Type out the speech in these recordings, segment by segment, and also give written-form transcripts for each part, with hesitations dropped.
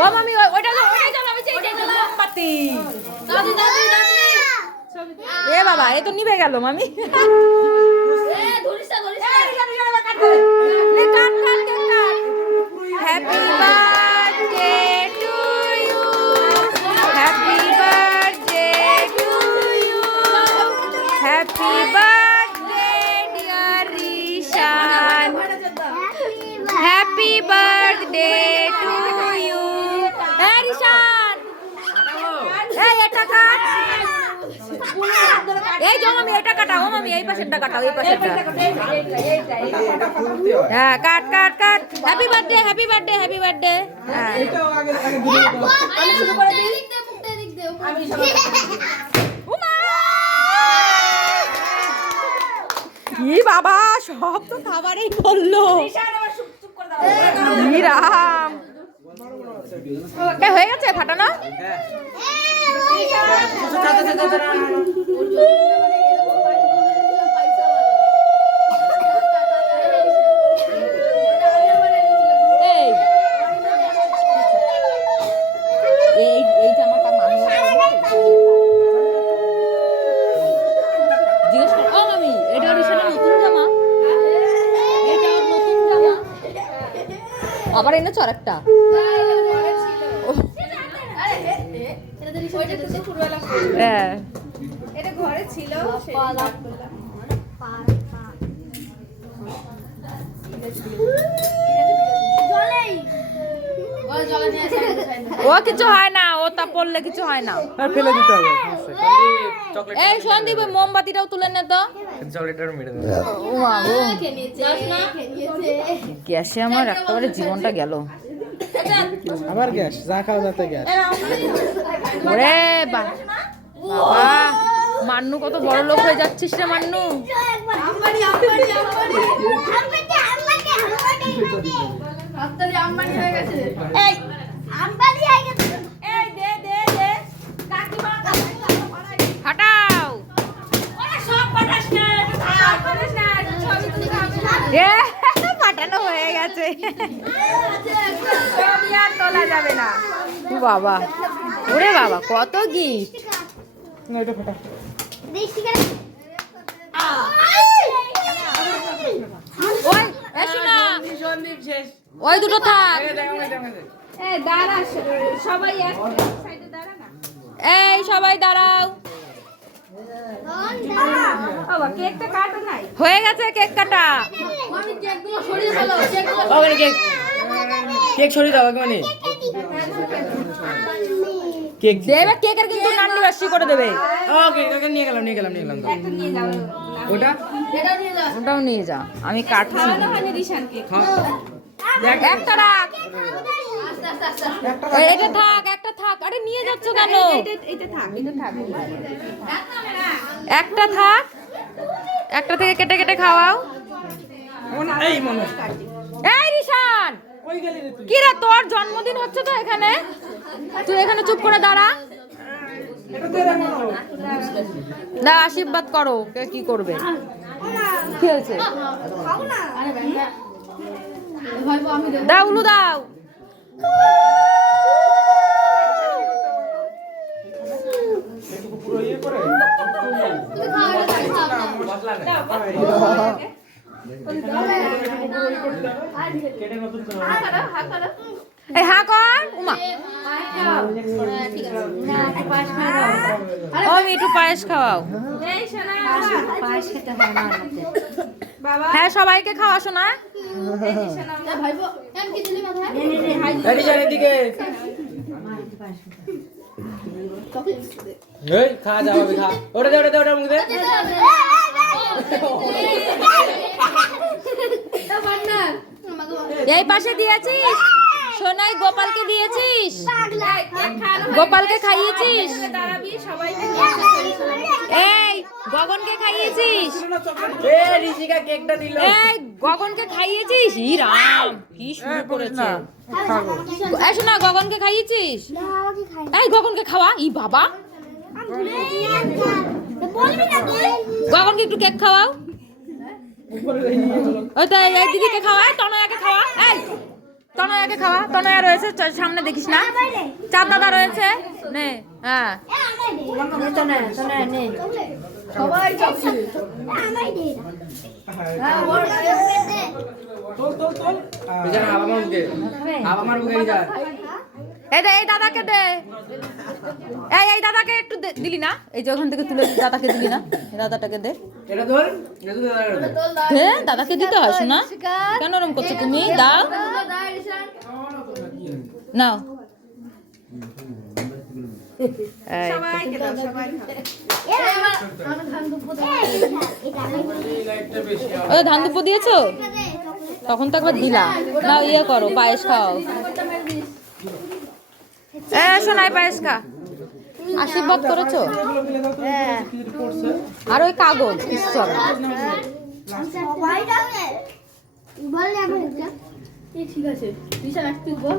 ও মামি ওইটা মোমবাতি। এ বাবা এ তো নিভে গেল মামি। Happy birthday to you, happy birthday to you, happy birthday dear Rishan, happy birthday to you. হ্যাঁ রিশান এই এটা কাট, এই যে মামি এটা কাটাও, মামি এই পাশেরটা কাটাও, এই পাশেরটা। হ্যাঁ cut cut cut. Happy birthday happy birthday happy birthday. হ্যাঁ কি বাবা সব তো খাবারেই বললো। রাম হয়ে গেছে ফাটানো। এই জামাটা জিজ্ঞেস কর। ও মামি এটা রিশানের নতুন জামা, এটা নতুন জামা আবার এনেছো আরেকটা। হ্যাঁ এটা ঘরে ছিল। ও কিছু হয় না, ও তা পড়লে কিছু হয় না, ফেলে দিতে হবে। এই সন্দীপ মোমবাতিটাও তুলে নে তো। গ্যাসে আমার একেবারে জীবনটা গেল। আবার গ্যাস, যা খাও তাতে গ্যাস। ওরে বাবা মান্নু কত বড় লোক হয়ে যাচ্ছিস রে মান্নু। হাটাও ফাটানো হয়ে গেছে, তোলা যাবে না। বাবা ওরে বাবা কত গিফট। ওই এসো না, ওই দুটো থাক। এই সবাই দাঁড়াও। হয়ে গেছে কেক কাটা। কেক সরিয়ে দাও মানে কেক দেবে, কেকের কিন্তু নান্নি বাসি করে দেবে। ওকে ওকে নিয়ে গেলাম নিয়ে গেলাম নিয়ে গেলাম। ওটা ওটাও নিয়ে যা, আমি কাটছি। একটা রাখ, এটা থাক, একটা থাক। আরে নিয়ে যাচ্ছ কেন? একটা থাক, একটা থেকে কেটে কেটে খাওয়াও। এই মনে এই রিশান কি রে, তোর জন্মদিন হচ্ছে তো এখানে, তুই এখানে চুপ করে দাঁড়া। না আশীর্বাদ করো, কে কি করবে। কি হয়েছে? দাও উলু দাও। এই হা কর উমা। ও মিঠু পায়েস খাওয়াও। হ্যাঁ সবাইকে খাওয়াশো না। এদিকে এই খা যাবে খা। ওটা দে ওটা দে ওটা মুখ দে। এই পাশে দিয়েছিস সোনাই, গোপালকে দিয়েছিস, গোপালকে খাইয়েছিস, এই গগনকে খাইয়েছিস, এই ঋষিকা কেকটা দিল। এই গগনকে খাইয়েছিস। ই রাম কি শুরু করেছে। এই শোনা গগনকে খাইয়েছিস, এই গগনকে খাওয়া। ই বাবা গগনকে একটু কেক খাওয়াও। ওই তো এই দিদিকে খাওয়া, তনয়াকে খাওয়া। এই তনয়াকে খাওয়া, তনয়া রয়েছে সামনে দেখিস না, চাঁদ দাদা রয়েছে, নে হ্যাঁ সবাই চকলেট বেচারা বাবা মাকে বাবা মার বুকে যা এই দাদাকে দে, এই দাদাকে একটু দিলি না, এই যে ওখান থেকে তুলে দাদাকে দিলি না, দাদাটাকে দে, এটা ধর এটা তো দে দাদাকে দিতে হয় শোনা, কেন ওরম করছো তুমি, দাও নাও। সবাইকে দাও সবাইকে ও ধান দুপো দিয়েছো, তখন তো একবার দিলা, নাও ইয়ে করো পায়েস খাও, শোনাই পায়েস খা, আশীর্বাদ করেছো, আর ওই কাগজ ঈশ্বর ঠিক আছে বিশাল একটু বল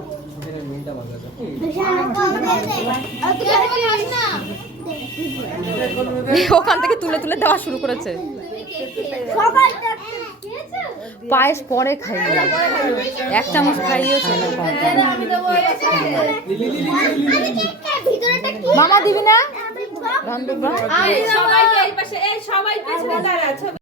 ওখান থেকে তুলে তুলে দেওয়া শুরু করেছে, পায়েস পরে খাইয়ে, এক চামচ খাইয়েছে, মামা দিবি না ধান দুব্বা, সবাই এই পাশে, এই সবাই পেছনে দাঁড়া।